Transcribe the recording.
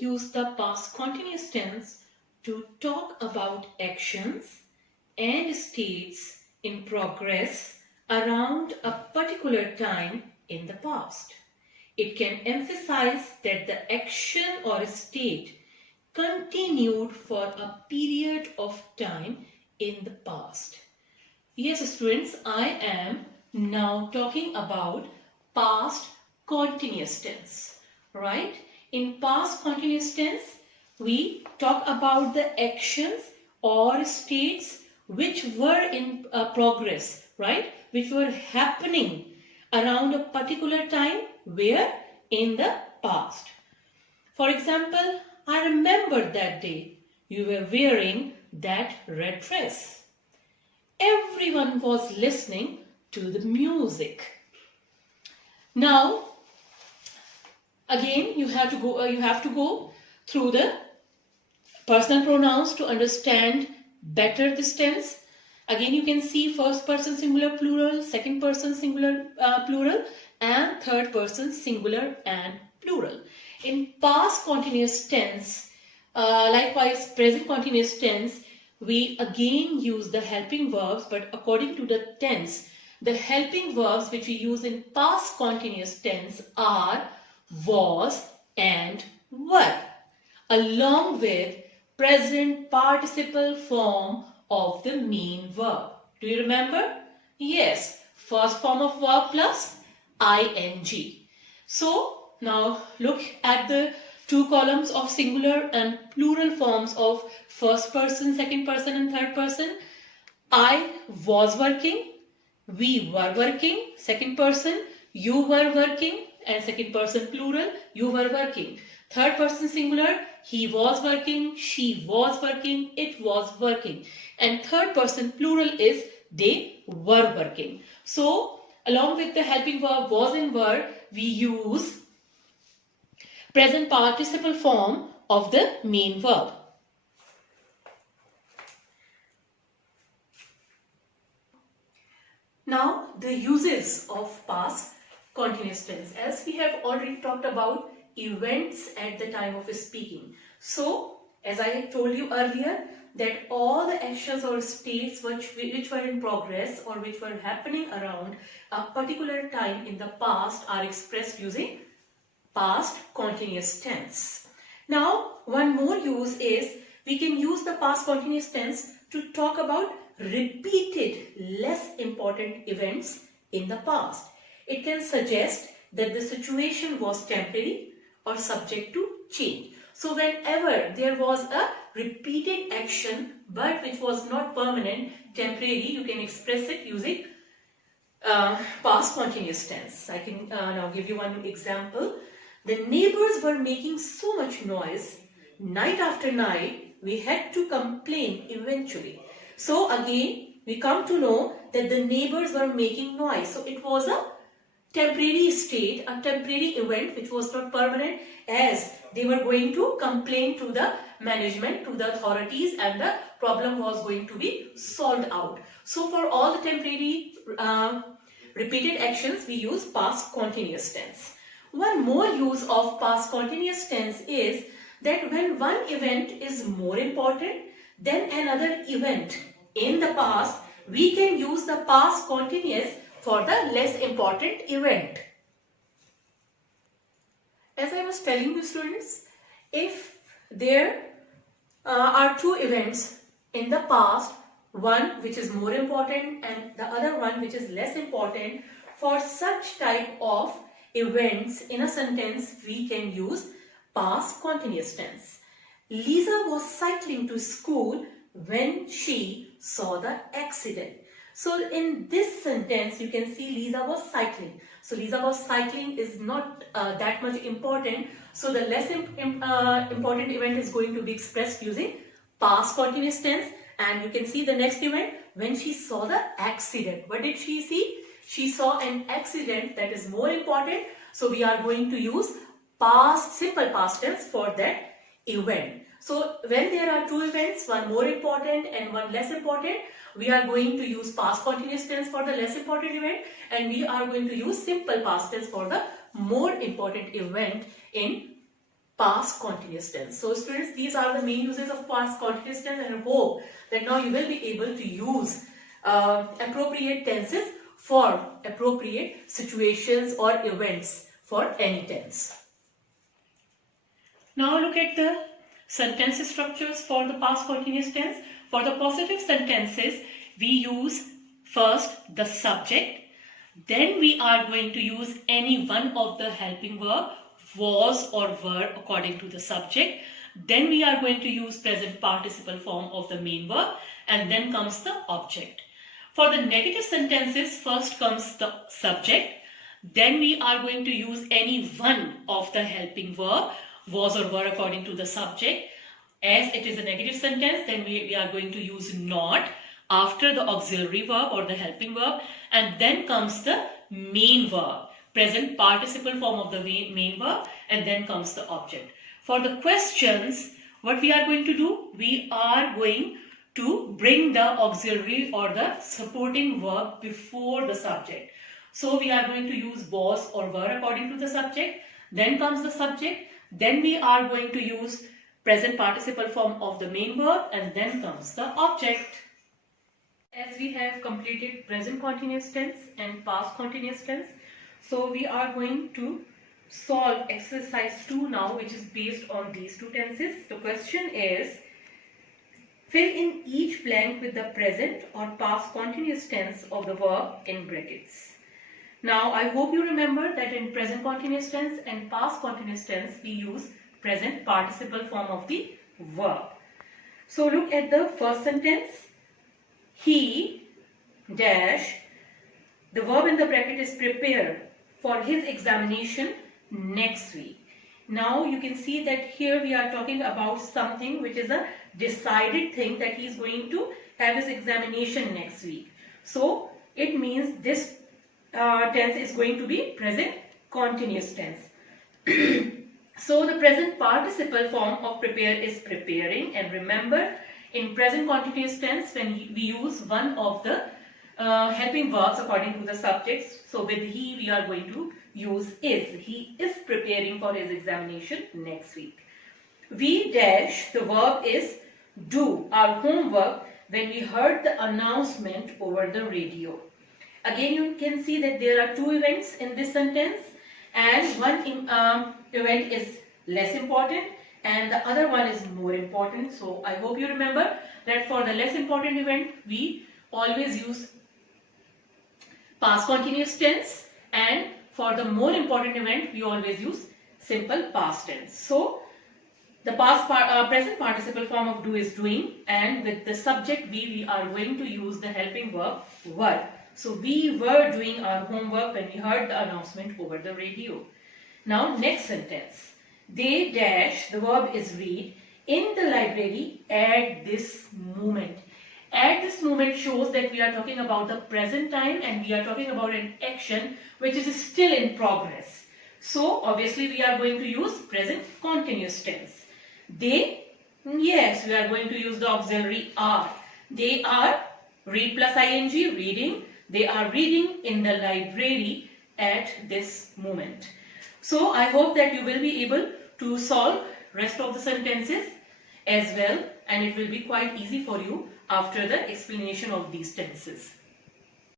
use the past continuous tense to talk about actions and states in progress around a particular time in the past. It can emphasize that the action or state continued for a period of time in the past. Yes, students, I am now talking about past continuous tense, right? In past continuous tense, we talk about the actions or states which were in progress, right? Which were happening around a particular time where in the past. For example, I remember that day you were wearing that red dress. Everyone was listening to the music. Now, again, you have to go through the personal pronouns to understand better this tense. Again, you can see first person singular plural, second person singular plural, and third person singular and plural. In past continuous tense, likewise present continuous tense, we again use the helping verbs, but according to the tense, the helping verbs which we use in past continuous tense are was and were, along with present participle form of the main verb. Do you remember? Yes, first form of verb plus ing. So now look at the two columns of singular and plural forms of first person, second person and third person. I was working, we were working, second person, you were working, and second person plural, you were working. Third person singular, he was working, she was working, it was working. And third person plural is they were working. So along with the helping verb was and were, we use present participle form of the main verb. Now the uses of past continuous tense. As we have already talked about events at the time of speaking. So as I told you earlier, that all the actions or states which were in progress or which were happening around a particular time in the past are expressed using past continuous tense. Now, one more use is we can use the past continuous tense to talk about repeated, less important events in the past. It can suggest that the situation was temporary or subject to change. So whenever there was a repeated action but which was not permanent, temporary, you can express it using past continuous tense. I can now give you one example. The neighbors were making so much noise, night after night, we had to complain eventually. So again, we come to know that the neighbors were making noise. So it was a temporary state, a temporary event which was not permanent, as they were going to complain to the management, to the authorities, and the problem was going to be solved out. So for all the temporary repeated actions, we use past continuous tense. One more use of past continuous tense is that when one event is more important than another event in the past, we can use the past continuous for the less important event. As I was telling you, students, if there are two events in the past, one which is more important and the other one which is less important, for such type of events in a sentence we can use past continuous tense. Lisa was cycling to school when she saw the accident. So in this sentence you can see Lisa was cycling. So Lisa was cycling is not that much important. So the less important event is going to be expressed using past continuous tense. And you can see the next event, when she saw the accident. What did she see? She saw an accident, that is more important. So we are going to use simple past tense for that event. So when there are two events, one more important and one less important, we are going to use past continuous tense for the less important event, and we are going to use simple past tense for the more important event in past continuous tense. So students, these are the main uses of past continuous tense, and I hope that now you will be able to use appropriate tenses for appropriate situations or events for any tense. Now look at the sentence structures for the past continuous tense. For the positive sentences, we use first the subject, then we are going to use any one of the helping verb, was or were according to the subject. Then we are going to use present participle form of the main verb, and then comes the object. For the negative sentences, first comes the subject, then we are going to use any one of the helping verb, was or were according to the subject. As it is a negative sentence, then we are going to use not after the auxiliary verb or the helping verb, and then comes the main verb, present participle form of the main verb, and then comes the object. For the questions, what we are going to do? We are going to bring the auxiliary or the supporting verb before the subject. So we are going to use was or were according to the subject, then comes the subject, then we are going to use present participle form of the main verb, and then comes the object. As we have completed present continuous tense and past continuous tense, so we are going to solve exercise 2 now, which is based on these two tenses. The question is, fill in each blank with the present or past continuous tense of the verb in brackets. Now I hope you remember that in present continuous tense and past continuous tense we use present participle form of the verb. So look at the first sentence. He dash, the verb in the bracket is prepare for his examination next week. Now you can see that here we are talking about something which is a decided thing, that he is going to have his examination next week. So it means this tense is going to be present continuous tense. So the present participle form of prepare is preparing, and remember in present continuous tense when we use one of the helping verbs according to the subjects, so with he we are going to use is. He is preparing for his examination next week. We dash, the verb is do, our homework, when we heard the announcement over the radio. Again you can see that there are two events in this sentence, and one event is less important and the other one is more important. So I hope you remember that for the less important event we always use past continuous tense, and for the more important event we always use simple past tense. So the present participle form of do is doing, and with the subject we are going to use the helping verb were. So we were doing our homework when we heard the announcement over the radio. Now next sentence. They dash, the verb is read, in the library at this moment. At this moment shows that we are talking about the present time and we are talking about an action which is still in progress. So obviously we are going to use present continuous tense. They, yes, we are going to use the auxiliary are. They are, read plus ing, reading. They are reading in the library at this moment. So I hope that you will be able to solve rest of the sentences as well, and it will be quite easy for you after the explanation of these tenses.